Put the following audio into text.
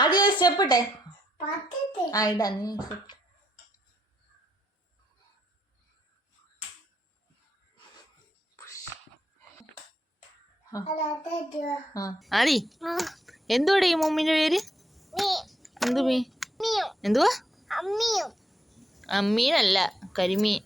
ആദ്യം സ്റ്റെപ്പ് ഇട്ടെ. ആ ഇടാ നീ. ആടി എന്തുവാടെ ഈ മമ്മിന്റെ പേര്? എന്തു മീൻ? എന്തുവാ? അമ്മീനല്ല, കരിമീൻ.